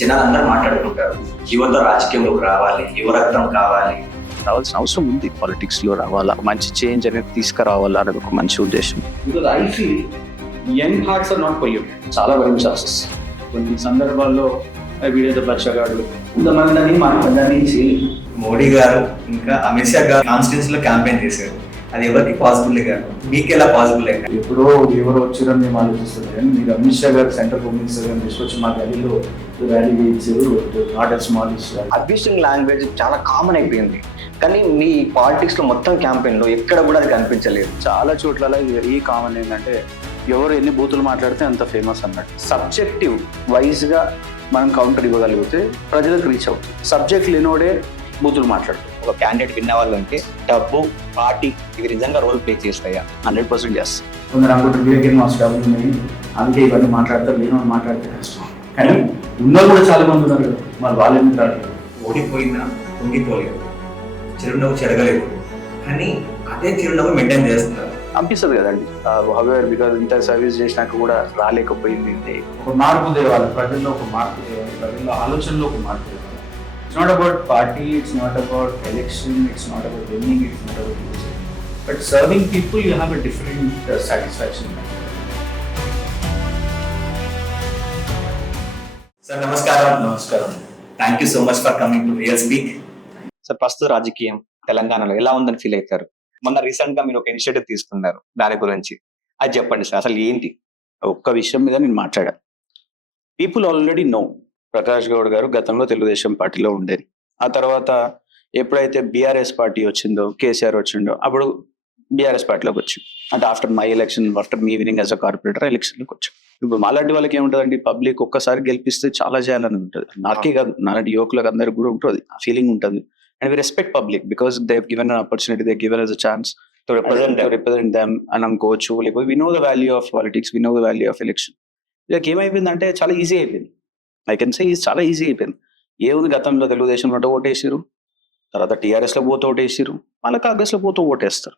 జనాలు అందరూ మాట్లాడుకుంటారు, యువత రాజకీయంలోకి రావాలి, యువ రక్తం కావాలి. రావాల్సిన అవసరం ఉంది. పాలిటిక్స్ లో రావాలా, మంచి చేంజ్ అనేది తీసుకురావాలా అనేది ఒక మంచి ఉద్దేశం. Because I feel young hearts are not polluted. చాలా భరించాల్సి వస్తుంది కొన్ని సందర్భాల్లో. వీడేదో బచ్చగాడు కొంతమంది మాట్లాడించి మోడీ గారు ఇంకా అమిత్ షా గారు కాన్స్టిట్యూన్స్ లో క్యాంపెయిన్ చేశారు. అది ఎవరికి పాసిబుల్ కాదు, మీకు ఎలా పాసిబుల్ అయింది? ఎప్పుడో ఎవరు వచ్చారని మేము ఆలోచిస్తుంది. కానీ మీరు అమిత్ షా గారు సెంట్రల్ హోమ్ మినిస్టర్ గారిని తీసుకొచ్చి మా గదిలో ర్యాలీ చేయించారు. Not a small issue. Abusing language చాలా కామన్ అయిపోయింది, కానీ మీ పాలిటిక్స్ లో మొత్తం క్యాంపెయిన్ లో ఎక్కడ కూడా అది కనిపించలేదు. చాలా చోట్ల ఇది వెరీ కామన్ ఏంటంటే ఎవరు ఎన్ని బూతులు మాట్లాడితే అంత ఫేమస్ అన్నట్టు. సబ్జెక్టివ్ వైజ్ గా మనం కౌంటర్ ఇవ్వగలిగితే ప్రజలకు రీచ్ అవుతుంది. సబ్జెక్ట్ లేనోడే బూతులు మాట్లాడుతుంది. ఒక క్యాండిడేట్ విన్ అవ్వాలంటే డబ్బు, పార్టీ ఇవి నిజంగా రోల్ ప్లే చేస్తాయా? 100% yes. కొందరు అనుకుంటారు వీళ్ళకి మాకు డబ్బులు ఉన్నాయి అందుకే ఇవన్నీ మాట్లాడతారు, నేను మాట్లాడితే కష్టం. కానీ ఉన్నోళ్ళు కూడా చాలా మంది ఉన్నారు కదా, మరి వాళ్ళు ఎందుకు రాలేదు? ఓడిపోయినా పొంగిపోలేదు, చిరునవ్వు చెరగలేదు, కానీ అదే చిరునవ్వు మెయింటైన్ చేస్తున్నారు. అనిపిస్తుంది కదండి. హవెవర్ బికాజ్ ఇంత సర్వీస్ చేసినాక కూడా రాలేకపోయింది. ఒక మార్పు తేవాలి ప్రజల్లో, ఒక మార్పు తేవాలి ప్రజల్లో, ఆలోచనలో ఒక మార్పు తేవాలి. It's not about party, it's not about election, it's not about winnowing, it's not about losing. But serving people, you have a different satisfaction. Sir నమస్కారం. నమస్కారం. Thank you so much for coming to real speak. Sir, ప్రస్తుత రాజకీయం తెలంగాణలో ఎలా ఉందని feel అవుతారు? మొన్న recent గా మీరు ఒక ఇనిషియేటివ్ తీసుకున్నారు, దాని గురించి అది చెప్పండి సార్. అసలు ఏంటి? ఒక్క విషయం మీద నేను మాట్లాడాను. People already know Prakash Goud garu గతంలో తెలుగుదేశం పార్టీలో ఉండేది. ఆ తర్వాత ఎప్పుడైతే బీఆర్ఎస్ పార్టీ వచ్చిందో, కేసీఆర్ వచ్చిండో, అప్పుడు బీఆర్ఎస్ పార్టీలోకి వచ్చింది. అంటే after my election, after me winning as a corporator ఎలక్షన్లోకి వచ్చాం. ఇప్పుడు మాలాంటి వాళ్ళకి ఏముంటుందండి, పబ్లిక్ ఒక్కసారి గెలిపిస్తే చాలా చేయాలని ఉంటుంది. నాకే కాదు, నాలాంటి యువకులకు అందరికి కూడా ఉంటుంది, ఆ ఫీలింగ్ ఉంటుంది. And we respect public because they given an opportunity, they given us a chance to represent them అని అనుకోవచ్చు. లేకపోతే we know the value of politics, we know the value of election. వీళ్ళకి ఏమైపోయిందంటే చాలా ఈజీ అయిపోయింది. I can సే చాలా easy అయిపోయింది. ఏముంది, గతంలో తెలుగుదేశంలో ఓటేసారు, తర్వాత టీఆర్ఎస్ లో పోతే ఓటేసారు, మళ్ళీ కాంగ్రెస్ లో పోతే ఓటేస్తారు.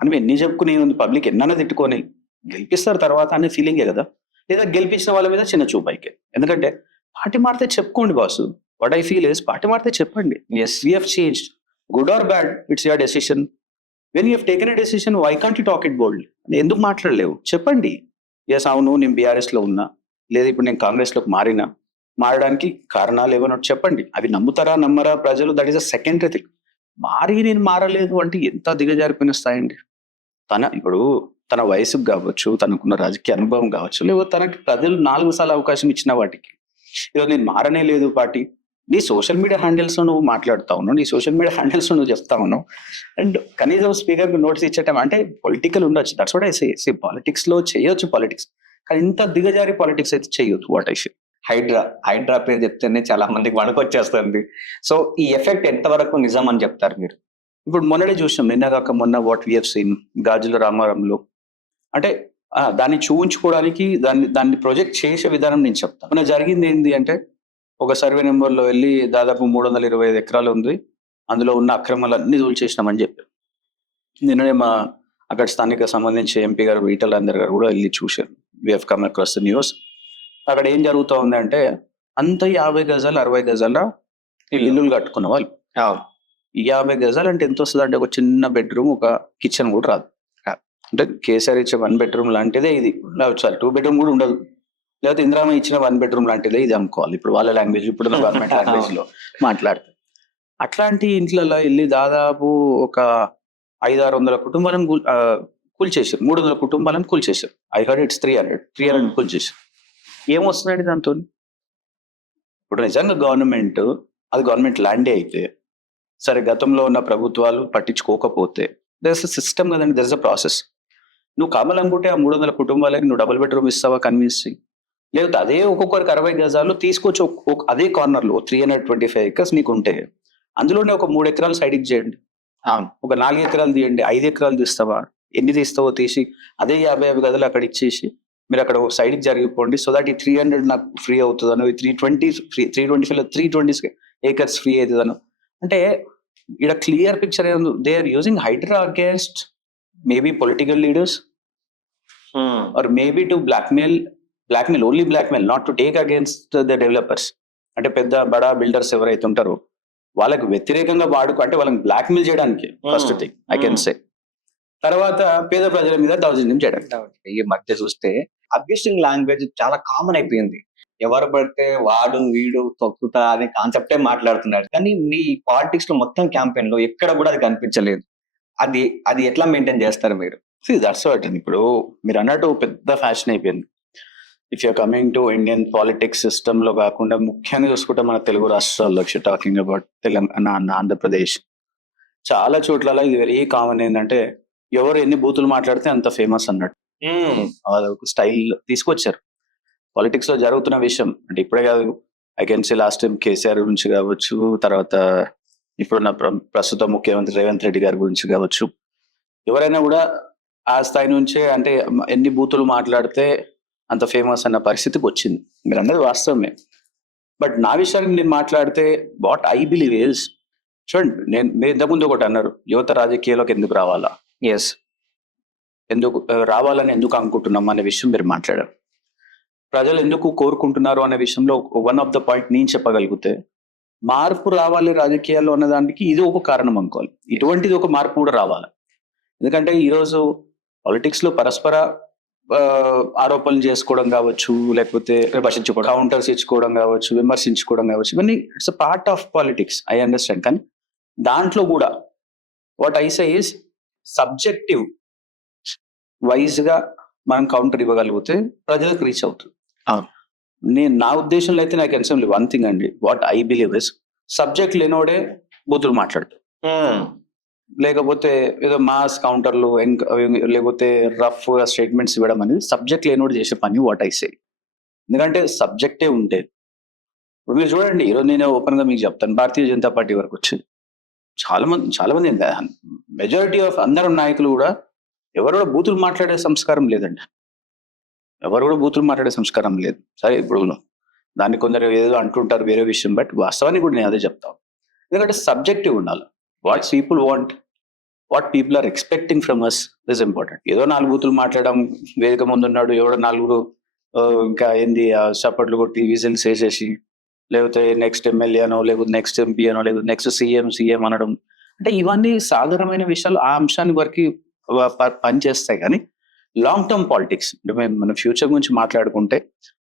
అని ఎన్ని చెప్పుకుని ఏముంది, పబ్లిక్ ఎన్నైనా తిట్టుకొని గెలిపిస్తారు తర్వాత అనే ఫీలింగే కదా. లేదా గెలిపించిన వాళ్ళ మీద చిన్న చూపాయికే. ఎందుకంటే పార్టీ మారితే చెప్పుకోండి boss. What I feel is, party మారితే చెప్పండి, yes we have changed, good or bad, it's your decision. When you have taken a decision, why can't you talk it bold? ఎందుకు మాట్లాడలేవు? చెప్పండి, ఎస్ అవును నేను బీఆర్ఎస్ లో ఉన్నా, లేదా ఇప్పుడు నేను కాంగ్రెస్ లోకి మారడానికి కారణాలు ఏమన్నా చెప్పండి. అవి నమ్ముతారా నమ్మరా ప్రజలు, that is a secondary thing. నేను మారలేదు అంటే ఎంత దిగజారిపోయిన స్థాయి అండి. ఇప్పుడు తన వయసుకు కావచ్చు, తనకున్న రాజకీయ అనుభవం కావచ్చు, లేకపోతే తనకి ప్రజలు 4 సార్లు అవకాశం ఇచ్చిన వాటికి ఈరోజు నేను మారనే లేదు పార్టీ. నీ సోషల్ మీడియా హ్యాండిల్స్ లో నువ్వు మాట్లాడుతా ఉన్నావు, నీ సోషల్ మీడియా హ్యాండిల్స్ లో నువ్వు చెప్తా ఉన్నావు. అండ్ కనీసం స్పీకర్ నోటీస్ ఇచ్చేటం అంటే పొలిటికల్ ఉండొచ్చు, that's what I say. Politics లో చేయొచ్చు పాలిటిక్స్, కానీ ఇంత దిగజారి పాలిటిక్స్ అయితే చేయొద్దు. What I say. హైడ్రా పేరు చెప్తేనే చాలా మందికి వణుకొచ్చేస్తుంది. సో ఈ ఎఫెక్ట్ ఎంతవరకు నిజం అని చెప్తారు మీరు? ఇప్పుడు మొన్ననే చూసినాం, నిన్నగాక మొన్న వాట్ వి హావ్ సీన్ గాజుల రామారంలో. అంటే దాన్ని చూపించుకోవడానికి దాన్ని ప్రొజెక్ట్ చేసే విధానం నేను చెప్తాను. మన జరిగింది ఏంటి అంటే, ఒక సర్వే నెంబర్లో వెళ్ళి దాదాపు 325 ఎకరాలు ఉంది, అందులో ఉన్న అక్రమాలన్నీ చేసినామని చెప్పారు. నిన్ననే మా అక్కడ స్థానిక సంబంధించి ఎంపీ గారు ఈటల అందరు గారు కూడా వెళ్ళి చూశారు. We have come across the news. అక్కడ ఏం జరుగుతూ ఉంది అంటే, అంత 50 గజాలు 60 గజాల ఇల్లులు కట్టుకున్న వాళ్ళు. 50 గజాలు అంటే ఎంత వస్తుంది అంటే, ఒక చిన్న బెడ్రూమ్, ఒక కిచెన్ కూడా రాదు. అంటే కేసీఆర్ ఇచ్చే 1 బెడ్రూమ్ లాంటిదే ఇది. సారీ, 2 బెడ్రూమ్ కూడా ఉండదు. లేకపోతే ఇందిరామ ఇచ్చిన 1 బెడ్రూమ్ లాంటిదే ఇది అనుకోవాలి. ఇప్పుడు వాళ్ళ లాంగ్వేజ్, ఇప్పుడు గవర్నమెంట్ లాంగ్వేజ్ లో మాట్లాడితే. అట్లాంటి ఇంట్లలో వెళ్ళి దాదాపు ఒక 500-600 కుటుంబాలను కూల్చేసారు. 300 కుటుంబాలను కూల్చేసారు. ఐ హర్డ్ ఇట్స్ 300 కూల్చేసారు. ఏమొస్తుందండి దాంతో? ఇప్పుడు నిజంగా గవర్నమెంట్ ల్యాండే అయితే సరే, గతంలో ఉన్న ప్రభుత్వాలు పట్టించుకోకపోతే, దర్ ఇస్ అ సిస్టమ్ కదండి, దర్ ఇస్ అ ప్రాసెస్. నువ్వు కావాలనుకుంటే ఆ 300 కుటుంబాలకి నువ్వు డబుల్ బెడ్రూమ్ ఇస్తావా కన్విన్స్ చెయ్యి. లేకపోతే అదే ఒక్కొక్కరికి 60 గజాలు తీసుకొచ్చి అదే కార్నర్ లో 325 acres నీకు ఉంటే, అందులోనే ఒక 3 ఎకరాలు సైడ్కి చేయండి, ఒక 4 ఎకరాలు తీయండి, 5 ఎకరాలు తీస్తావా, ఎన్ని తీస్తావో తీసి అదే 50 గజాలు అక్కడ ఇచ్చేసి మీరు అక్కడ సైడ్కి జరిగిపోండి. సో దట్ ఈ 300 నాకు ఫ్రీ అవుతుందను, 320 ఫ్రీ, 320 acres ఫ్రీ అవుతుందను. అంటే ఇక్కడ క్లియర్ పిక్చర్ ఏంది, they are using Hydraa against maybe political leaders or maybe to blackmail, only blackmail, not to take against the developers. అంటే పెద్ద బడా బిల్డర్స్ ఎవరైతే ఉంటారో వాళ్ళకి వ్యతిరేకంగా అంటే వాళ్ళని బ్లాక్మెయిల్ చేయడానికి ఫస్ట్ థింగ్ ఐ కెన్ సే. తర్వాత పేద ప్రజల మీద దౌర్జన్యం చేయడానికి. ఈ మధ్య చూస్తే అబ్యూసింగ్ లాంగ్వేజ్ చాలా కామన్ అయిపోయింది. ఎవరు పడితే వాడు వీడు తొక్కుతా అనే కాన్సెప్టే మాట్లాడుతున్నారు. కానీ మీ పాలిటిక్స్ లో మొత్తం క్యాంపెయిన్ లో ఎక్కడ కూడా అది కనిపించలేదు. అది ఎట్లా మెయింటైన్ చేస్తారు మీరు? That's what. ఇప్పుడు మీరు అన్నట్టు పెద్ద ఫ్యాషన్ అయిపోయింది. If you're coming to Indian politics system లో కాకుండా ముఖ్యంగా చూసుకుంటే మన తెలుగు రాష్ట్రాల్లో టాకింగ్ అబౌట్ తెలంగాణ, ఆంధ్రప్రదేశ్, చాలా చోట్ల ఇది వెరీ కామన్. ఏంటంటే ఎవరు ఎన్ని బూతులు మాట్లాడితే అంత ఫేమస్ అన్నట్టు ఒక స్టైల్ తీసుకొచ్చారు. పాలిటిక్స్ లో జరుగుతున్న విషయం అంటే ఇప్పుడే కాదు, I can say last time KCR గురించి కావచ్చు, తర్వాత ఇప్పుడున్న ప్రస్తుత ముఖ్యమంత్రి రేవంత్ రెడ్డి గారి గురించి కావచ్చు, ఎవరైనా కూడా ఆ స్థాయి నుంచే అంటే ఎన్ని బూతులు మాట్లాడితే అంత ఫేమస్ అన్న పరిస్థితికి వచ్చింది. మీరు అన్నది వాస్తవమే. బట్ నా విషయానికి నేను మాట్లాడితే వాట్ ఐ బిలీవ్ ఇస్, చూడండి, మీరు ఇంతకుముందు ఒకటి అన్నారు, యువత రాజకీయాల్లోకి ఎందుకు రావాలా, ఎస్, ఎందుకు రావాలని ఎందుకు అనుకుంటున్నాం అనే విషయం మీరు మాట్లాడారు. ప్రజలు ఎందుకు కోరుకుంటున్నారు అనే విషయంలో వన్ ఆఫ్ ద పాయింట్ నేను చెప్పగలిగితే, మార్పు రావాలి రాజకీయాల్లో అన్నదానికి ఇది ఒక కారణం అనుకోవాలి. ఇటువంటిది ఒక మార్పు కూడా రావాలి. ఎందుకంటే ఈరోజు పాలిటిక్స్ లో పరస్పర ఆరోపణలు చేసుకోవడం కావచ్చు, లేకపోతే కౌంటర్స్ ఇచ్చుకోవడం కావచ్చు, విమర్శించుకోవడం కావచ్చు, ఇవన్నీ it's a part of politics, I understand. కానీ దాంట్లో కూడా what I say is subjective wise గా మనం కౌంటర్ ఇవ్వగలిగితే ప్రజలకు రీచ్ అవుతుంది. నా ఉద్దేశంలో అయితే నాకు ఎన్సం వన్ థింగ్ అండి, what I believe is subject లేనోడే బూతులు మాట్లాడతాడు, లేకపోతే ఏదో మాస్ కౌంటర్లు లేకపోతే రఫ్ స్టేట్మెంట్స్ ఇవ్వడం అనేది సబ్జెక్ట్ లేనోడు చేసే పని, వాట్ ఐ సే. ఎందుకంటే సబ్జెక్టే ఉంటే ఇప్పుడు మీరు చూడండి, ఈరోజు నేను ఓపెన్ గా మీకు చెప్తాను, భారతీయ జనతా పార్టీ వరకు వచ్చి చాలా మంది మెజారిటీ ఆఫ్ అందరం నాయకులు కూడా ఎవరు కూడా బూతులు మాట్లాడే సంస్కారం లేదండి. ఎవరు కూడా బూతులు మాట్లాడే సంస్కారం లేదు. సరే, ఇప్పుడు దాన్ని కొందరు ఏదో అంటుంటారు వేరే విషయం, బట్ వాస్తవానికి కూడా నేను అదే చెప్తాను. ఎందుకంటే సబ్జెక్టివ్ ఉండాలి. What people want, what people are expecting from us is important. ఏదో 4 బూతులు మాట్లాడడం, వేదిక ముందు ఉన్నాడు ఎవడో 4 ఇంకా ఏంది చప్పట్లు కొట్టి విజిల్స్ వేసేసి, లేకపోతే నెక్స్ట్ ఎమ్మెల్యే అనో, లేకపోతే నెక్స్ట్ ఎంపీ అనో, లేకపోతే నెక్స్ట్ సీఎం అనడం, అంటే ఇవన్నీ సాధారణమైన విషయాలు ఆ అంశాన్ని వరకు పనిచేస్తాయి. కానీ లాంగ్ టర్మ్ పాలిటిక్స్ అంటే మన ఫ్యూచర్ గురించి మాట్లాడుకుంటే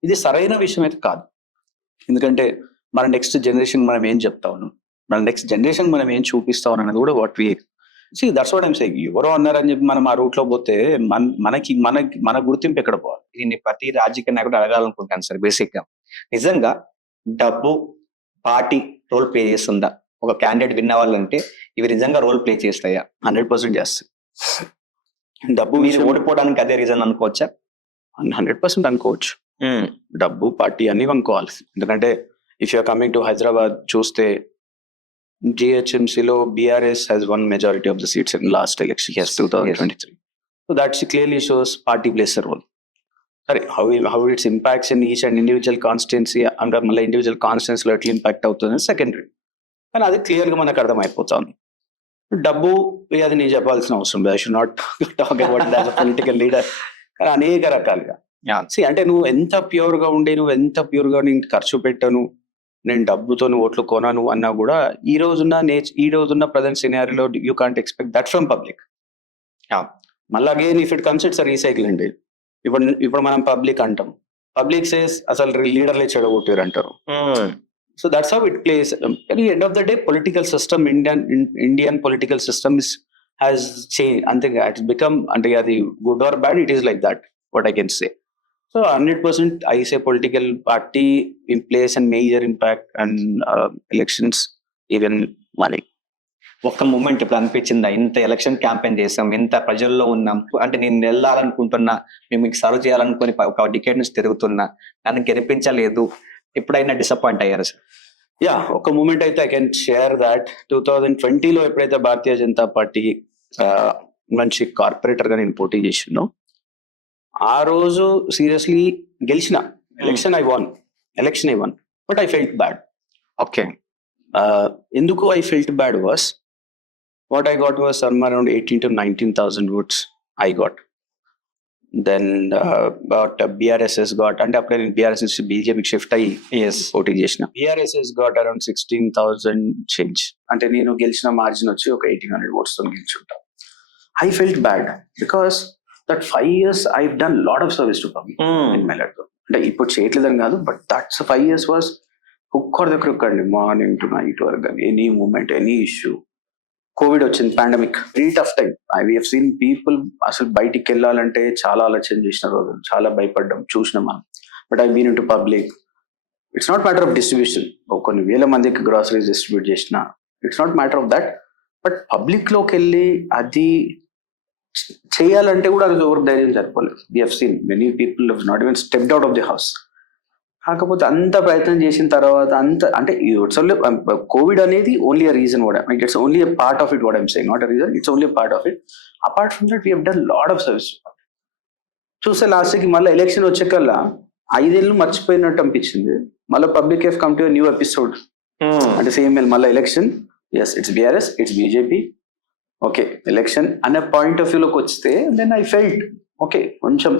ఇది సరైన విషయం అయితే కాదు. ఎందుకంటే మన నెక్స్ట్ జనరేషన్ మనం ఏం చెప్తా ఉన్నాం, మన నెక్స్ట్ జనరేషన్ మనం ఏం చూపిస్తా ఉన్నాం అనేది కూడా what we that's what I'm saying. ఎవరో అన్నారని చెప్పి మనం ఆ రూట్ లో పోతే మన గుర్తింపు ఎక్కడ పోవాలి? దీన్ని ప్రతి రాజకీయ నాయకుడు అడగాలనుకుంటాను సార్. బేసిక్ గా నిజంగా డబ్బు పార్టీ రోల్ ప్లే చేస్తుందా? ఒక క్యాండిడేట్ విన్ అవ్వాలంటే ఇవి నిజంగా రోల్ ప్లే చేస్తాయా? 100% చేస్తాయి. డబ్బు మీరు ఓడిపోవడానికి అదే రీజన్ అనుకోవచ్చా? 100% అనుకోవచ్చు. డబ్బు పార్టీ అన్ని అనుకోవాలి. ఎందుకంటే if you're coming to Hyderabad చూస్తే GHMCలో BRS has won majority of the seats in last election, 2023. So that clearly shows party plays a role. Sorry, how its impacts in each and individual constituency and మళ్ళీ individual constituency లో ఎట్లా impact అవుతుంది secondary, కానీ అది క్లియర్గా మనకు అర్థమైపోతుంది. డబ్బు అది నేను చెప్పాల్సిన అవసరం లేదు. I should not talk about it as a political leader. కానీ అనేక రకాలుగా అంటే నువ్వు ఎంత ప్యూర్గా ఉండి, నువ్వు ఎంత ప్యూర్గా నేను ఖర్చు పెట్టను, నేను డబ్బుతో ఓట్లు కొనను అన్నా కూడా ఈ రోజున్న ప్రజెంట్ సినారియోలో you can't expect that from public. మళ్ళీ again if it comes it's recycle అండి. ఇప్పుడు మనం పబ్లిక్ అంటాం, పబ్లిక్ సేస్ అసలు లీడర్లే చెడగొట్టారు అంటారు. So that's how it place. at the end of the day, political system, Indian political system has changed. అంతే, it's become, అంటే అది good or bad, it is like that, what I can say. So 100% I say political party in place and major impact and elections, even money. ఒక్క moment ఇప్పుడు అనిపించిందా, ఇంత election campaign చేసాం, ఎంత ప్రజల్లో ఉన్నాం, అంటే నేను వెళ్ళాలనుకుంటున్నా, మేము మీకు సర్వ్ చేయాలనుకుని ఒక డికేట్ నుంచి తిరుగుతున్నా, నన్ను గెలిపించలేదు, ఎప్పుడైనా డిసప్పాయింట్ అయ్యారు సార్? యా, ఒక మూమెంట్ అయితే ఐ కెన్ షేర్ దాట్ 2020లో ఎప్పుడైతే భారతీయ జనతా పార్టీ మంచి కార్పొరేటర్ గా నేను పోటీ చేసినో, ఆ రోజు సీరియస్లీ గెలిచిన election I won, but I felt bad. Okay, ఎందుకు I felt bad was what I got was somewhere around 18,000 to 19,000 votes I got. Then BRSS got, అంటే అప్పుడే నేను BRS నుంచి బీజేపీకి షిఫ్ట్ అయ్యి పోటీ చేసిన. BRSS గాట్ అరౌండ్ 16,000 చేంజ్, అంటే నేను గెలిచిన మార్జిన్ వచ్చి ఒక 1,800 votes తో గెలిచుంటా. I felt bad because that 5 years I've done lot of service to public in my life. అంటే ఇప్పుడు చేయట్లేదని కాదు, but that's 5 years was hook or the crook అండి, మార్నింగ్ టు నైట్ వరకు కానీ any moment any issue. Covid వచ్చింది, pandemic, very tough time. We have seen people అసలు బయటికి వెళ్ళాలంటే చాలా ఆలోచన చేసిన రోజు, చాలా భయపడ్డాం, చూసినాం మనం. But I been into public. It's not matter of distribution, కొన్ని వేల మందికి గ్రాసరీస్ డిస్ట్రిబ్యూట్ చేసిన, it's not matter of that. But public లోకి వెళ్ళి అది చేయాలంటే కూడా అది ఎవరికి ధైర్యం సరిపోలేదు. We have seen many people have not even stepped out of the house. కాకపోతే అంత ప్రయత్నం చేసిన తర్వాత అంత అంటే ఇట్స్ ఓన్లీ కోవిడ్ అనేది only a reason what it's only a part of it what I'm saying, not a reason, it's only a part of it. Apart from that we have done lot of service. చూస్తే లాస్ట్కి మళ్ళీ election వచ్చేకల్లా 5 ఏళ్ళు మర్చిపోయినట్టు అనిపించింది. మళ్ళీ public have come to new episode. అంటే same మళ్ళీ election, yes it's BRS, it's BJP, okay election అనే పాయింట్ ఆఫ్ వ్యూలోకి వస్తే దెన్ ఐ ఫెల్ట్ ఓకే, కొంచెం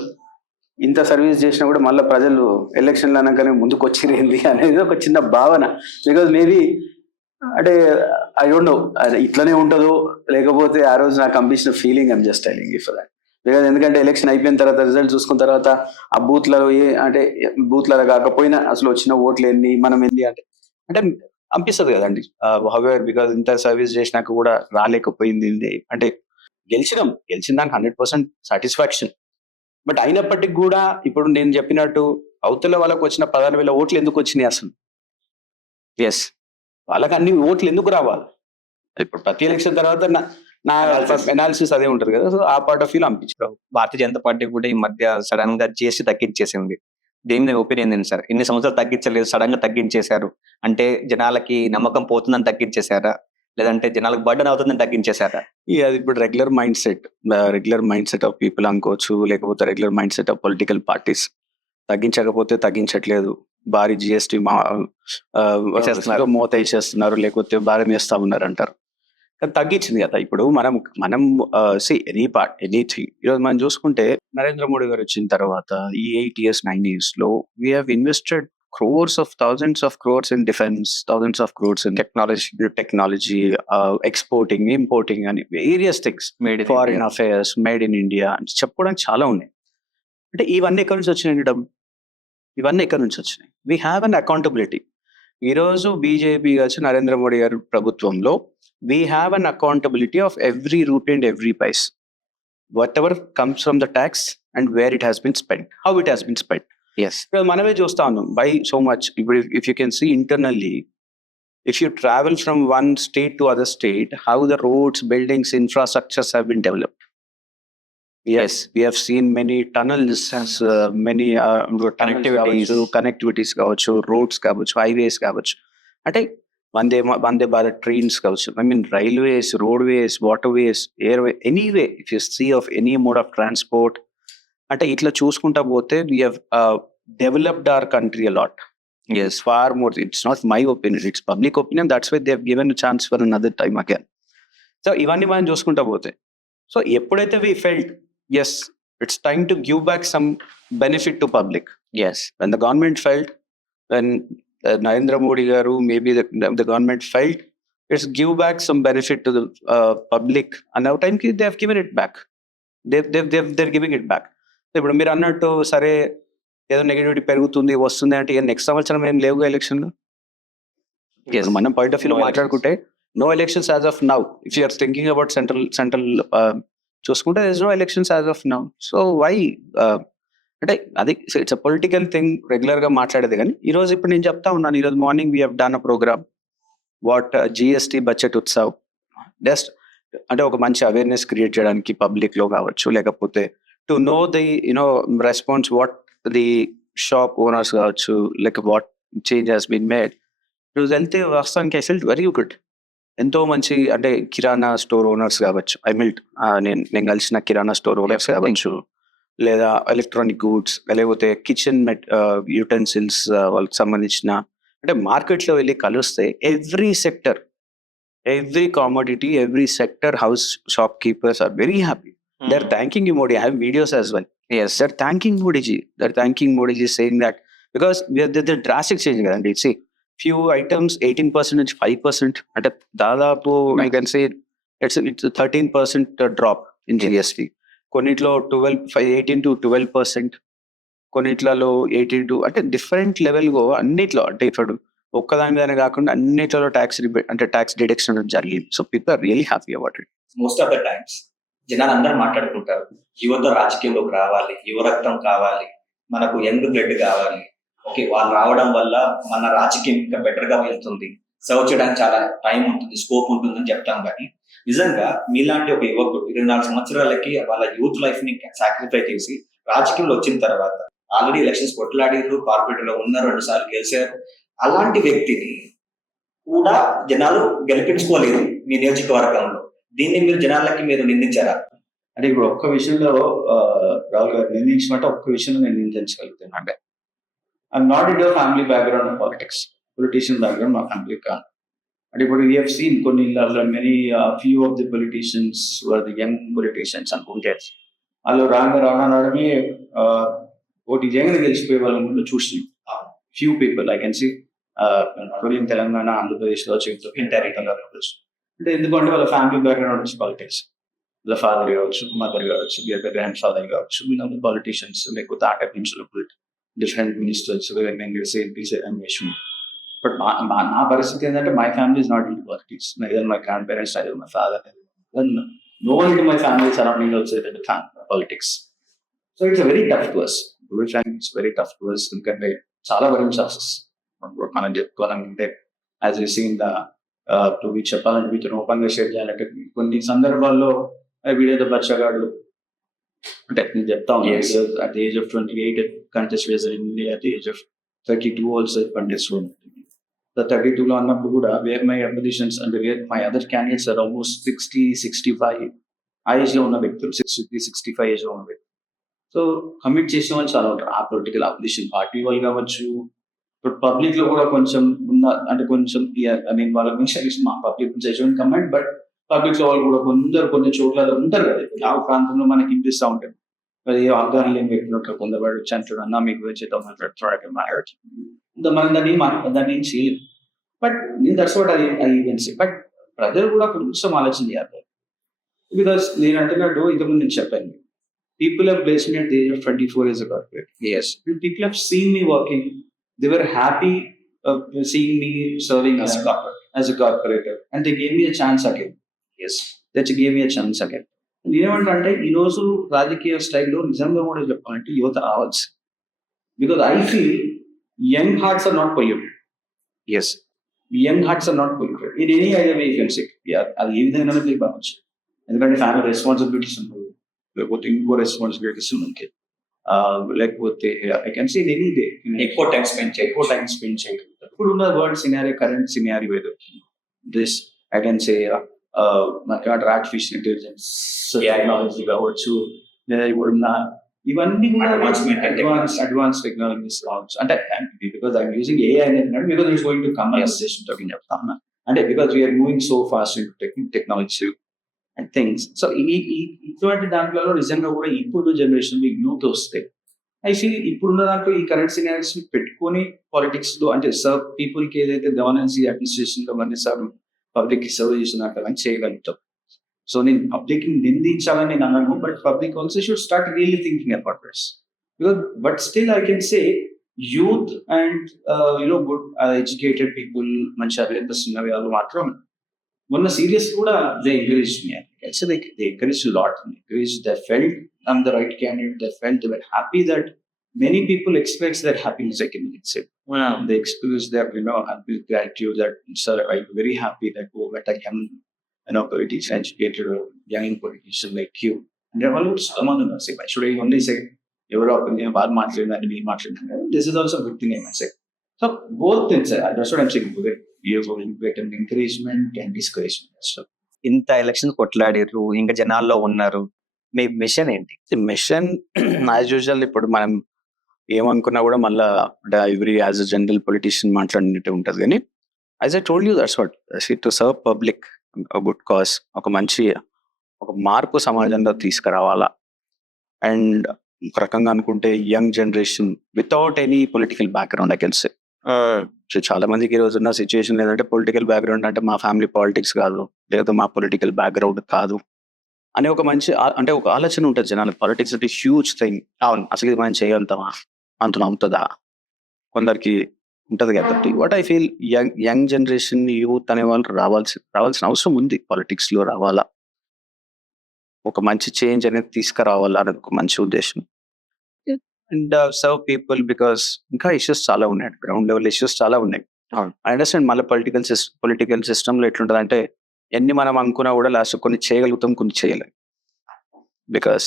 ఇంత సర్వీస్ చేసినా కూడా మళ్ళీ ప్రజలు ఎలక్షన్లు అనగానే ముందుకు వచ్చిరేంది అనేది ఒక చిన్న భావన. బికాజ్ మేబీ అంటే ఐ డోంట్ నో ఇట్లనే ఉంటుందో లేకపోతే ఆ రోజు నాకు అనిపించిన feeling I'm just telling for that. Because ఎందుకంటే ఎలక్షన్ అయిపోయిన తర్వాత రిజల్ట్ చూసుకున్న తర్వాత ఆ బూత్లలో అంటే బూత్లలో కాకపోయినా అసలు వచ్చిన ఓట్లు ఎన్ని, మనం ఎన్ని అంటే అంటే అనిపిస్తుంది కదండి. హౌఎవర్ బికాజ్ ఇంత సర్వీస్ చేసినాక కూడా రాలేకపోయింది అంటే గెలిచిన దానికి 100% సాటిస్ఫాక్షన్. బట్ అయినప్పటికీ కూడా ఇప్పుడు నేను చెప్పినట్టు అవతల వాళ్ళకు వచ్చిన 16,000 ఓట్లు ఎందుకు వచ్చినాయి అసలు? ఎస్, వాళ్ళకి అన్ని ఓట్లు ఎందుకు రావాలి? ఇప్పుడు ప్రతి ఎలక్షన్ తర్వాత నా ఎనాలిసిస్ అదే ఉంటుంది కదా. సో ఆ పార్ట్ ఆఫ్ వ్యూ అనిపించారు. భారతీయ జనతా పార్టీ కూడా ఈ మధ్య సడన్ గా GST తగ్గించేసింది. దేని మీద ఒపీనియన్ ఏంటి సార్? ఇన్ని సంవత్సరాలు తగ్గించలేదు, సడన్ గా తగ్గించేశారు అంటే జనాలకి నమ్మకం పోతుందని తగ్గించేశారా, లేదంటే జనాలకు బర్డన్ అవుతుందని తగ్గించేశారా? అది ఇప్పుడు regular mind set of people అనుకోవచ్చు, లేకపోతే regular mind set of political parties. తగ్గించకపోతే తగ్గించట్లేదు, భారీ GST మోత వేసేస్తున్నారు, లేకపోతే భారం వేస్తా ఉన్నారు అంటారు. తగ్గించింది కదా. ఇప్పుడు మనం ఎనీథింగ్ ఈరోజు మనం చూసుకుంటే నరేంద్ర మోడీ గారు వచ్చిన తర్వాత ఈ 8 years 9 years లో we have invested thousands of crores in defense, thousands of crores in technology, exporting, importing and various things, foreign affairs, made in India అని చెప్పుకోవడానికి చాలా ఉన్నాయి. అంటే ఇవన్నీ ఎక్కడి నుంచి వచ్చినాయి? ఇవన్నీ ఎక్కడి నుంచి వచ్చినాయి? We have an accountability. ఈరోజు బీజేపీ వచ్చి నరేంద్ర మోడీ గారి ప్రభుత్వంలో we have an accountability of every rupee and every paise, whatever comes from the tax and where it has been spent, how it has been spent. Yes, maname chusta unnam by so much. If you can see internally, if you travel from one state to other state, how the roads, buildings, infrastructures have been developed. Yes, we have seen many tunnels, many connectivities కావచ్చు, roads కావచ్చు, highways కావచ్చు, అంటే Vande Bharat trains కావచ్చు, I mean railways, roadways, waterways, airway, anyway if you see of any mode of transport. అంటే ఇట్లా చూసుకుంటా పోతే we have developed our country a lot. Yes, far more. It's not my opinion, it's public opinion. That's why they have given chance for another time again. So ఇవన్నీ మనం చూసుకుంటా పోతే, so ఎప్పుడైతే we felt yes it's time to give back some benefit to public. Yes, when the government felt, when Narendra Modi garu, maybe the government felt it's give back some benefit to the public, and now time ki they have given it back. They're giving it back. ఇప్పుడు మీరు అన్నట్టు సరే ఏదో negativity పెరుగుతుంది వస్తుంది అంటే next సంవత్సరం ఏం లేవుగా ఎలక్షన్. మనం పాయింట్ ఆఫ్ వ్యూ మాట్లాడుకుంటే no elections as of now. If you are thinking about central చూసుకుంటే there is no elections as of now. So why అంటే అది it's a political thing, regular గా మాట్లాడేది. కానీ ఈరోజు ఇప్పుడు నేను చెప్తా ఉన్నాను, ఈరోజు morning we have done a program what GST budget ఉత్సవ్. జస్ట్ అంటే ఒక మంచి అవేర్నెస్ క్రియేట్ చేయడానికి పబ్లిక్ లో కావచ్చు, లేకపోతే to know the response what the shop owners కావచ్చు, like what change has been made. ఈరోజు వెళ్తే వాస్తవానికి ఐ ఫెల్ట్ వెరీ గుడ్. ఎంతో మంచి అంటే కిరాణా స్టోర్ ఓనర్స్ కావచ్చు, నేను కలిసిన కిరాణా స్టోర్ ఓనర్స్ కావచ్చు, లేదా ఎలక్ట్రానిక్ గూడ్స్, లేకపోతే కిచెన్ యూటెన్సిల్స్ వాళ్ళకి సంబంధించిన, అంటే మార్కెట్లో వెళ్ళి కలిస్తే every sector, every commodity, every sector house shopkeepers are very happy. They are thanking you Modi. I have videos as well. Yes, they're thanking Modi ji. They're thanking Modi ji, saying that because the drastic change కదండి. See, few items 18% నుంచి 5%, అంటే దాదాపు you can say it's 13% drop in GST. కొన్నిట్లో 18 to 12%, కొన్నిట్లలో 18 to, అంటే different level go అన్నిట్లో, అంటే ఇప్పుడు ఒక్కదాని మీద కాకుండా అన్నిట్లో ట్యాక్స్ అంటే ట్యాక్స్ డిడక్షన్ జరిగింది. So people are really happy about it. Most of the times జనాలు అందరూ మాట్లాడుకుంటారు, యువత రాజకీయంలోకి రావాలి, యువ రక్తం కావాలి, మనకు యంగ్ బ్లడ్ కావాలి, ఓకే వాళ్ళు రావడం వల్ల మన రాజకీయం ఇంకా బెటర్ గా వెళ్తుంది, సర్వ్ చేయడానికి చాలా టైం ఉంటుంది, స్కోప్ ఉంటుందని చెప్తాం. కానీ నిజంగా మీలాంటి ఒక యువకుడు 24 సంవత్సరాలకి వాళ్ళ యూత్ లైఫ్ ని సాక్రిఫై చేసి రాజకీయంలో వచ్చిన తర్వాత ఆల్రెడీ ఎలక్షన్స్ కొట్లాడారు, కార్పొరేటర్ లో ఉన్నారు, 2 సార్లు గెలిచారు. అలాంటి వ్యక్తిని కూడా జనాలు గెలిపించుకోలేదు మీ నియోజకవర్గంలో. దీన్ని మీరు జనాలకి మీరు నిందించారా? అంటే ఇప్పుడు ఒక్క విషయంలో రాహుల్ గారు నిందించినట్టు ఒక్క విషయంలో నేను నిందించగలుగుతాను. అంటే I'm not in your family background of politics, politician background మా ఫ్యామిలీ కాదు. అంటే ఇప్పుడు వీ హావ్ సీన్ కొన్ని ఇళ్ళల్లో many few of the politicians were the young politicians అనుకుంటారు. వాళ్ళు రావడమే ఒకటి జగన్ గెలిచిపోయే వాళ్ళ ముందు చూసి few people I can see in Telangana, ఆంధ్రప్రదేశ్లో అంటే ఎందుకంటే వాళ్ళ ఫ్యామిలీ బ్యాక్గ్రౌండ్ నుంచి పాలిటిక్స్, వాళ్ళ ఫాదర్ కావచ్చు, మదర్ కావచ్చు, గ్రాండ్ ఫాదర్ కావచ్చు, వీళ్ళ పాలిటీషియన్స్, లేకపోతే ఆటో డిఫరెంట్ మినిస్టర్స్, బట్ నా పరిస్థితి ఏంటంటే my family is not in politics. Neither my grand parents, neither my father, no one in my family surrounding also politics. So it's very tough to us, it's very tough to us. ఎందుకంటే చాలా భరించాల్సి వస్తుంది మనం చెప్పుకోవాలంటే. As you seen the చెప్పాలంటే వీటిని open గా share చేయాలంటే కొన్ని సందర్భాల్లో వీడేదో బచ్చగాడు అంటే నేను చెప్తా ఉన్నాను, at the age of 28 contest వేసారు in India, at the age of 32 also contest. 32లో అన్నప్పుడు కూడా వేర్ మై అపోజిషన్స్ అంటే where my other candidates are almost 60-65 ఆ ఏజ్ లో ఉన్న వ్యక్తులు, 60-65 ఏజ్ లో ఉన్న వ్యక్తులు. సో కమిట్ చేసిన వాళ్ళు చాలా ఉంటారు, ఆ పొలిటికల్ అపోజిషన్ పార్టీ వాళ్ళు కావచ్చు. ఇప్పుడు పబ్లిక్ లో కూడా కొంచెం ఉన్న అంటే కొంచెం ఐ మీన్ వాళ్ళ గురించి మా public judgement comment, but public లో వాళ్ళు కూడా కొన్ని చోట్ల ఉంటారు కదా, ఆ ప్రాంతంలో మనకి ఇప్పిస్తూ ఉంటారు. మరి ఆఫ్ఘాన్లు ఏం పెట్టినట్లు కొందరు వచ్చి అంటాడు, అన్న మీకు వచ్చేద్దాం మనం దాన్ని ఏం చేయలేదు. బట్ నేను దట్స్ వాట్ ఐ బట్ ప్రజలు కూడా కొంచెం ఆలోచన చేయాలి. బికాస్ నేను అంటున్నట్టు ఇంతకుముందు నేను చెప్పాను, people have placed me at the age of 24 as a corporate. Yes. People have seen me working. They were happy of seeing me serving as a corporator. And they gave me a chance again. Yes. They gave me a chance again. నేనేమంటే ఈరోజు రాజకీయ స్టైల్లో నిజంగా కూడా చెప్పాలంటే యువత రావచ్చు. Because I feel young hearts are not polluted. Yes, young hearts are not polluted in any idea way you can say. అది ఏ విధంగా మీరు భావించు, ఎందుకంటే ఫ్యామిలీ రెస్పాన్సిబిలిటీస్ ఉంటుంది, లేకపోతే ఇంకో రెస్పాన్సిబిలిటీస్ మనకి, లేకపోతే I can say any day ఎక్కువ టైం స్పెండ్ చేయగలుగుతారు. ఇప్పుడు ఉన్న వరల్డ్ సినారీ, కరెంట్ సినారీ ఏదో this I can say artificial intelligence technology కావచ్చు, లేదా ఇప్పుడున్న ఇవన్నీ కూడా అడ్వాన్స్ టెక్నాలజీస్ కావచ్చు. అంటే బికాస్ ఐఎమ్ యూజింగ్ ఏఐ అనేది because it's going to come talking చెప్తాను, అంటే because we are moving so fast in technology and things. So ఇటువంటి దాంట్లో నిజంగా కూడా ఇప్పుడు జనరేషన్ యూత్ వస్తే ఐ ఫీల్ ఇప్పుడున్న దాంట్లో ఈ కరెంట్ సినారీస్ పెట్టుకొని పాలిటిక్స్ లో అంటే సర్వ్ పీపుల్ కి ఏదైతే గవర్నెన్స్ అడ్మినిస్ట్రేషన్ లో అన్ని సర్వ్ పబ్లిక్ కి సర్వ్ చేసినట్టు చేయగలుగుతాం. సో నేను పబ్లిక్ నిందించాలని నేను అన్నాను, but public also should start really thinking about this. Because but still I can say youth and good educated people, మంచి అవేర్నెస్ ఉన్న వాళ్ళు మాత్రం మొన్న సీరియస్ కూడా they encourage me. They encouraged a lot. They felt I'm the right candidate. They felt they were happy that many people express their happiness. I can say, they express their happy gratitude that sir, I'm very happy that I am politician, educated, young politician like you. And they're always someone who say, should I only say Europe and bad market and be market? This is also a good thing I might say. So both things. That's what I'm saying. You're going to get an encouragement and discouragement. So. ఇంత election కొట్లాడారు, ఇంకా జనాల్లో ఉన్నారు, మీ machine ఏంటి? Machine as usual ఇప్పుడు మనం ఏమనుకున్నా కూడా మళ్ళీ every as a general politician మాట్లాడినట్టు ఉంటుంది. కానీ as I told you that's what to serve public, good cause, ఒక మార్పు సమాజంలో తీసుకురావాలా. అండ్ ఒక రకంగా అనుకుంటే young generation without any political background I can say. So చాలా మందికి ఈ రోజు ఉన్న సిచ్యువేషన్ ఏంటంటే పొలిటికల్ బ్యాక్గ్రౌండ్ అంటే మా ఫ్యామిలీ పాలిటిక్స్ కాదు, లేదా మా పొలిటికల్ బ్యాక్గ్రౌండ్ కాదు అనే ఒక మంచి అంటే ఒక ఆలోచన ఉంటుంది జనాలు. పాలిటిక్స్ అంటే హ్యూజ్ థింగ్, అవును అసలు ఇది మనం చేయగలుగుతామా, అంత నమ్ముతుందా కొందరికి ఉంటుంది కాబట్టి. What I feel young generation youth అనే వాళ్ళు రావాల్సిన అవసరం ఉంది. పాలిటిక్స్ లో రావాలా, ఒక మంచి చేంజ్ అనేది తీసుకురావాలా అనేది ఒక మంచి ఉద్దేశం. అండ్ సర్వ్ పీపుల్ బికాస్ ఇంకా ఇష్యూస్ చాలా ఉన్నాయి, గ్రౌండ్ లెవెల్ ఇష్యూస్ చాలా ఉన్నాయి. ఐ అండర్స్టాండ్ మళ్ళీ పొలిటికల్ సిస్టంలో ఎట్లుంటుంది అంటే ఎన్ని మనం అనుకున్నా కూడా లాస్ట్ కొన్ని చేయగలుగుతాం, కొన్ని చేయలేం. బికాస్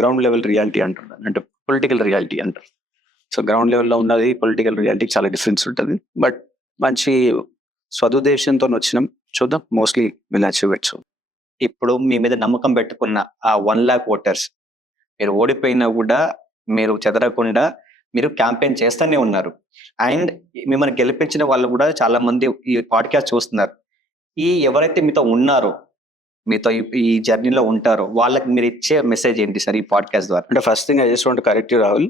గ్రౌండ్ లెవెల్ రియాలిటీ అంటారు, అంటే పొలిటికల్ రియాలిటీ అంటారు. సో గ్రౌండ్ లెవెల్లో ఉన్నది పొలిటికల్ రియాలిటీ చాలా డిఫరెన్స్ ఉంటుంది. బట్ మంచి సదుద్దేశంతో వచ్చినాం, చూద్దాం, mostly will achieve it. So ఇప్పుడు మీ మీద నమ్మకం పెట్టుకున్న ఆ 1 lakh ఓటర్స్ మీరు ఓడిపోయినా కూడా మీరు చెదరకుండా మీరు క్యాంపెయిన్ చేస్తూనే ఉన్నారు. అండ్ మిమ్మల్ని గెలిపించిన వాళ్ళు కూడా చాలా మంది ఈ పాడ్కాస్ట్ చూస్తున్నారు. ఈ ఎవరైతే మీతో ఉన్నారో, మీతో ఈ జర్నీలో ఉంటారో వాళ్ళకి మీరు ఇచ్చే మెసేజ్ ఏంటి సార్ ఈ పాడ్కాస్ట్ ద్వారా? అంటే first thing I just want correct you Rahul,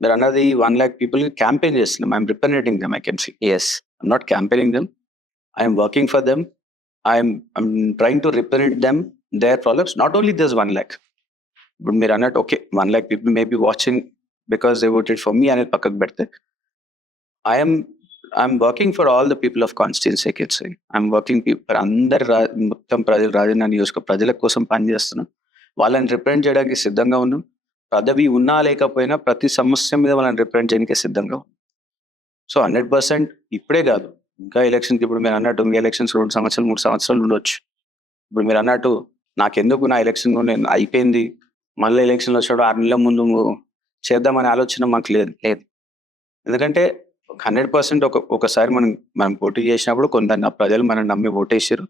మీరు అన్నది 1 lakh పీపుల్ క్యాంపెయిన్ చేస్తున్నాం. I'm representing them, I can see. Yes, I'm not campaigning them. I am working for them. I'm trying to represent them, their problems. Not only this 1 lakh, but మీరు అన్నట్టు okay 1 lakh people may be watching because they voted for me అనేది పక్కకు పెడితే I'm working for all the people of constituency, I can say. I'm working for అందరి మొత్తం ప్రజలు, రాజన్న నియోజక ప్రజల కోసం పనిచేస్తున్నాం. వాళ్ళని రిప్రజెంట్ చేయడానికి సిద్ధంగా ఉన్నాం. పదవి ఉన్నా లేకపోయినా ప్రతి సమస్య మీద వాళ్ళని రిప్రజెంట్ చేయడానికి సిద్ధంగా ఉన్నాం. సో 100% ఇప్పుడే కాదు, ఇంకా ఎలక్షన్కి ఇప్పుడు మీరు అన్నట్టు ఇంకా ఎలక్షన్స్ 2 సంవత్సరాలు 3 సంవత్సరాలు ఉండొచ్చు. ఇప్పుడు మీరు అన్నట్టు నాకెందుకు నా ఎలక్షన్ నేను అయిపోయింది, మళ్ళీ ఎలక్షన్లు వచ్చాడు 6 నెలల ముందు చేద్దామనే ఆలోచన మాకు లేదు. ఎందుకంటే 100% ఒకసారి మనం పోటీ చేసినప్పుడు కొందరు ప్రజలు మనం నమ్మి ఓటేసారు,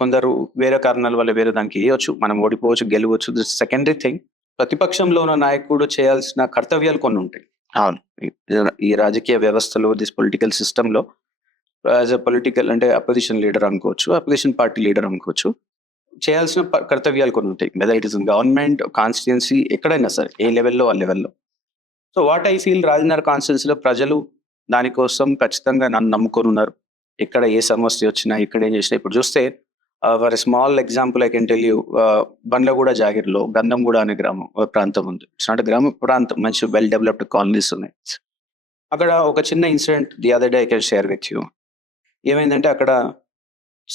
కొందరు వేరే కారణాల వల్ల వేరే దానికి వేయవచ్చు, మనం ఓడిపోవచ్చు, గెలవచ్చు. This secondary thing. ప్రతిపక్షంలో ఉన్న నాయకుడు చేయాల్సిన కర్తవ్యాలు కొన్ని ఉంటాయి. అవును, ఈ రాజకీయ వ్యవస్థలో, దిస్ పొలిటికల్ సిస్టంలో యాజ్ అ పొలిటికల్ అంటే అపోజిషన్ లీడర్ అనుకోవచ్చు, అపోజిషన్ పార్టీ లీడర్ అనుకోవచ్చు, చేయాల్సిన కర్తవ్యాలు కొన్ని ఉంటాయి. Whether it is government, constituency, ఎక్కడైనా సరే, ఏ లెవెల్లో ఆ లెవెల్లో. So what I feel, Rajanagar కాన్స్టిట్యున్సీలో ప్రజలు దానికోసం ఖచ్చితంగా నన్ను నమ్ముకొని ఉన్నారు. ఎక్కడ ఏ సమస్య వచ్చినా, ఇక్కడ ఏం చేసినా. ఇప్పుడు చూస్తే for small example I can tell you, Bandlaguda జాగిర్లో గంధంగూడ అనే ప్రాంతం ఉంది. ఇట్స్ నాట్ గ్రామ ప్రాంతం, మంచి వెల్ డెవలప్డ్ కాలనీస్ ఉన్నాయి. అక్కడ ఒక చిన్న incident the other day I can share with you. ఏమైందంటే అక్కడ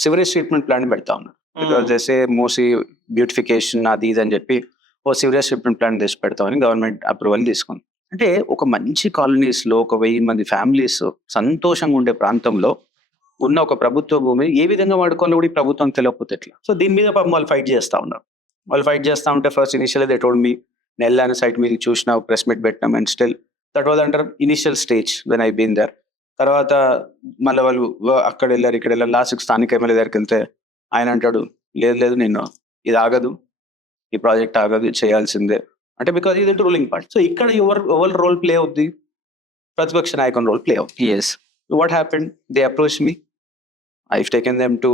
సివరేజ్ ట్రీట్మెంట్ ప్లాంట్ పెడతా ఉన్నారు. బికాస్ చేసే మోస్ట్లీ బ్యూటిఫికేషన్ అది ఇది అని చెప్పి ఓ సివరేజ్ ట్రీట్మెంట్ ప్లాంట్ తెచ్చి పెడతామని గవర్నమెంట్ అప్రూవల్ తీసుకుంది. అంటే ఒక మంచి కాలనీస్లో ఒక 1000 మంది ఫ్యామిలీస్ సంతోషంగా ఉండే ప్రాంతంలో ఉన్న ఒక ప్రభుత్వ భూమి ఏ విధంగా వాడుకోవాలో కూడా ఈ ప్రభుత్వం తెలియకపోతే ఎట్లా? సో దీని మీద పాపం వాళ్ళు ఫైట్ చేస్తూ ఉన్నారు. వాళ్ళు ఫైట్ చేస్తూ ఉంటే first initial they told me, నెల్లాని సైట్ మీద చూసిన ప్రెస్ మీట్ పెట్టినాం అండ్ స్టిల్ దట్ వాజ్ అంటారు initial stage when I been there. తర్వాత మళ్ళీ వాళ్ళు అక్కడ వెళ్ళారు, ఇక్కడ వెళ్ళారు. లాస్ట్ స్థానిక ఎమ్మెల్యే దగ్గరికి వెళ్తే ఆయన అంటాడు, లేదు నేను ఇది ఆగదు, ఈ ప్రాజెక్ట్ ఆగదు, చేయాల్సిందే అంటే, బికాజ్ ఇది రూలింగ్ పార్టీ. సో ఇక్కడ ఎవరు రోల్ ప్లే అవుద్ది? ప్రతిపక్ష నాయకుని రోల్ ప్లే అవుతుంది. Yes, what happened, they approach me, I've taken them to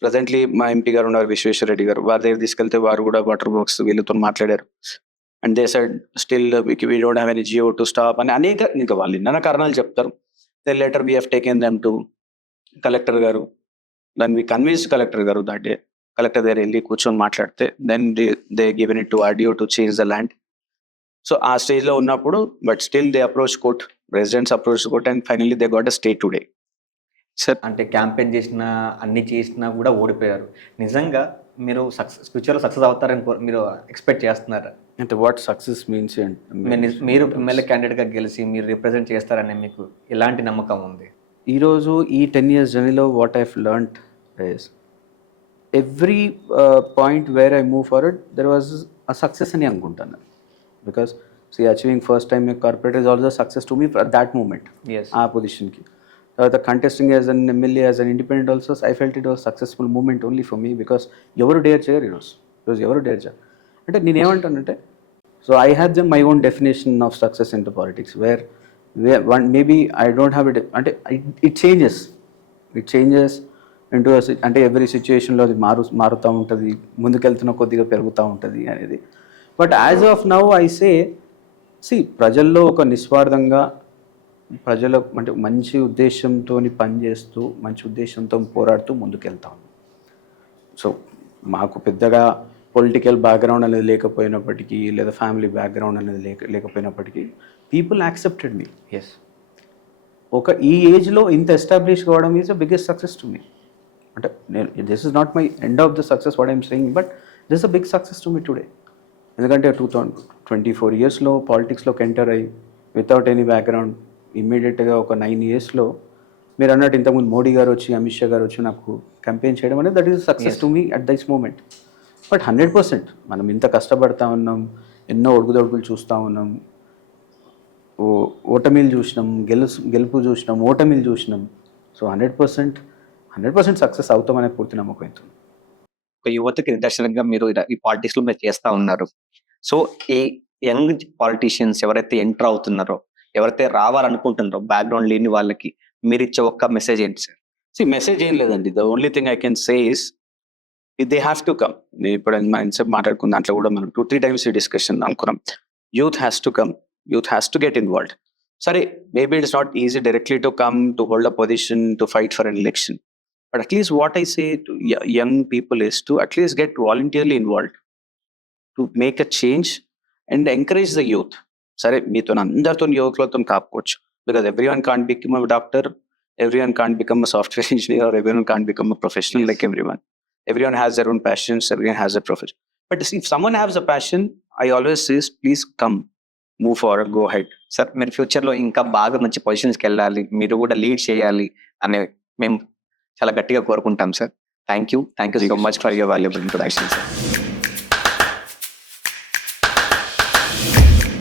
presently మా ఎంపీ గారు ఉన్నారు, విశ్వేశ్వర రెడ్డి గారు. వారి దగ్గర తీసుకెళ్తే వారు కూడా వాటర్ వర్క్స్ వీళ్ళతో మాట్లాడారు. And they said still we don't have any GO to stop అని అనేక, ఇంకా వాళ్ళు ఎన్నో కారణాలు చెప్తారు. Then letter we have taken them to collector గారు. దెన్ వీ కన్విన్స్ కలెక్టర్ గారు దట్ డే. కలెక్టర్ దగ్గర వెళ్ళి కూర్చొని మాట్లాడితే then they given it to RDO to change the land. So ఆ స్టేజ్లో ఉన్నప్పుడు but still they approach court, residents approach court and finally they got a stay today. Sir అంటే campaign చేసినా అన్ని చేసినా కూడా ఓడిపోయారు. నిజంగా మీరు ఫ్యూచర్లో సక్సెస్ అవుతారని మీరు ఎక్స్పెక్ట్ చేస్తున్నారు? అంటే వాట్ సక్సెస్ మీన్స్? మీరు ఎమ్మెల్యే క్యాండిడేట్గా గెలిచి మీరు రిప్రజెంట్ చేస్తారని మీకు ఎలాంటి నమ్మకం ఉంది? ఈరోజు ఈ 10 years జర్నీలో what I've learned is every point where I move forward there was a success అని అనుకుంటాను. Because achieving first time corporate is also success to me for that moment. ఆ పొజిషన్కి తర్వాత contesting as an MLA, as an independent also, I felt it was successful movement only for me because ఎవరు dare చేయరు ఈరోజు ఎవరు dare చేయరు. అంటే నేనేమంటానంటే, so I have my own definition of success in to politics where maybe I don't have it. అంటే it changes into అంటే every సిచ్యుయేషన్లో అది మారుతూ ఉంటుంది, ముందుకెళ్తున్న కొద్దిగా పెరుగుతూ ఉంటుంది అనేది. But as of now I say ప్రజల్లో ఒక నిస్వార్థంగా ప్రజల అంటే మంచి ఉద్దేశంతో పనిచేస్తూ మంచి ఉద్దేశంతో పోరాడుతూ ముందుకెళ్తాం. సో మాకు పెద్దగా పొలిటికల్ బ్యాక్గ్రౌండ్ అనేది లేకపోయినప్పటికీ లేదా ఫ్యామిలీ బ్యాక్గ్రౌండ్ అనేది లేకపోయినప్పటికీ పీపుల్ యాక్సెప్టెడ్ మీ. ఎస్, ఒక ఈ ఏజ్లో ఇంత ఎస్టాబ్లిష్ కావడం is the biggest success to me. అంటే నేను this is not my end of the success what I'm saying, but this a big success to me today. ఎందుకంటే 24 yearsలో పాలిటిక్స్లోకి ఎంటర్ అయ్యి వితౌట్ ఎనీ బ్యాక్గ్రౌండ్ ఇమ్మీడియట్గా ఒక 9 yearsలో మీరు అన్నట్టు ఇంతకుముందు మోడీ గారు వచ్చి అమిత్ షా గారు వచ్చి నాకు క్యాంపెయిన్ చేయడం అనేది that is success to me at this moment. But 100% మనం ఇంత కష్టపడతా ఉన్నాం, ఎన్నో ఒడుగుదొడుగులు చూస్తూ ఉన్నాం, ఓటమిలు చూసినాం, గెలుపు చూసినాం, ఓటమిలు చూసినాం. సో 100% సక్సెస్ అవుతామనే పూర్తి నమ్మకం అవుతుంది. ఒక యువతకి నిదర్శనంగా మీరు ఈ పాలిటిక్స్ లో మీరు చేస్తా ఉన్నారు. సో ఈ యంగ్ పాలిటీషియన్స్ ఎవరైతే ఎంటర్ అవుతున్నారో, ఎవరైతే రావాలనుకుంటున్నారో బ్యాక్గ్రౌండ్ లేని వాళ్ళకి మీరు ఇచ్చే ఒక్క మెసేజ్ ఏంటి సార్? మెసేజ్ ఏం లేదండి. The only thing I can say is they have to come. ఇప్పుడు మైండ్ మాట్లాడుకున్న దాంట్లో కూడా మనం 2-3 times ఈ డిస్కషన్ అనుకున్నాం. Youth has to come, youth has to get involved. సరే, maybe it's not easy directly to come to hold a position to fight for an election. But at least what I say to young people is to at least get voluntarily involved, to make a change and encourage the youth. Sare, meeto andartho youthlothon kaapkochu, because everyone can't become a doctor, everyone can't become a software engineer, or everyone can't become a professional like everyone. Everyone has their own passions, everyone has a profession. But see, if someone has a passion, I always say, please come, move forward, go ahead. Sir, మీరు future లో ఇంకా బాగా మంచి పొజిషన్స్కి వెళ్ళాలి, మీరు కూడా lead చేయాలి అనే మేము చాలా గట్టిగా కోరుకుంటాం sir. Thank you so much for your valuable introduction sir.